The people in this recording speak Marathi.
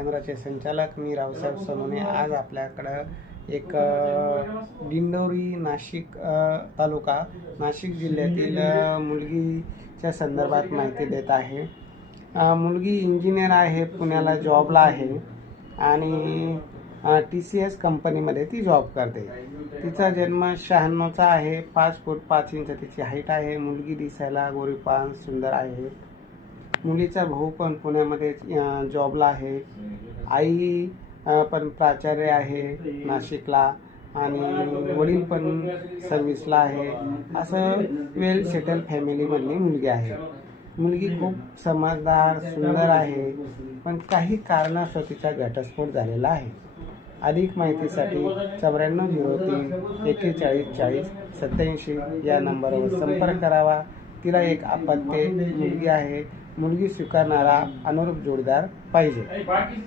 केंद्राचे संचालक मी रावसाहेब सोनवणे आज आपल्याकडं एक अ, दिंडोरी नाशिक तालुका नाशिक जिल्ह्यातील मुलगीच्या संदर्भात माहिती देत आहे. मुलगी इंजिनियर आहे पुण्याला जॉबला आहे आणि टी सी एस कंपनीमध्ये ती जॉब करते. तिचा जन्म शहाण्णवचा आहे पाच फूट पाच इंच तिची हाईट आहे. मुलगी दिसायला गोरीपान सुंदर आहे. मुलीचा भाऊ पण पुण्यामध्ये जॉबला आहे. आई पण प्राचार्य आहे नाशिकला आणि वडील पण सर्व्हिसला आहे. असं वेल सेटल फॅमिलीमधली मुलगी आहे. मुलगी खूप समजदार सुंदर आहे पण काही कारणास्तव तिचा घटस्फोट झालेला आहे. अधिक माहितीसाठी चौऱ्याण्णव झिरो तीन एक्केचाळीस चाळीस सत्याऐंशी या नंबरवर संपर्क करावा. तिला एक अपत्य मुलगी आहे. मुलगी स्वीकारणारा अनुरूप जोडीदार पाहिजे.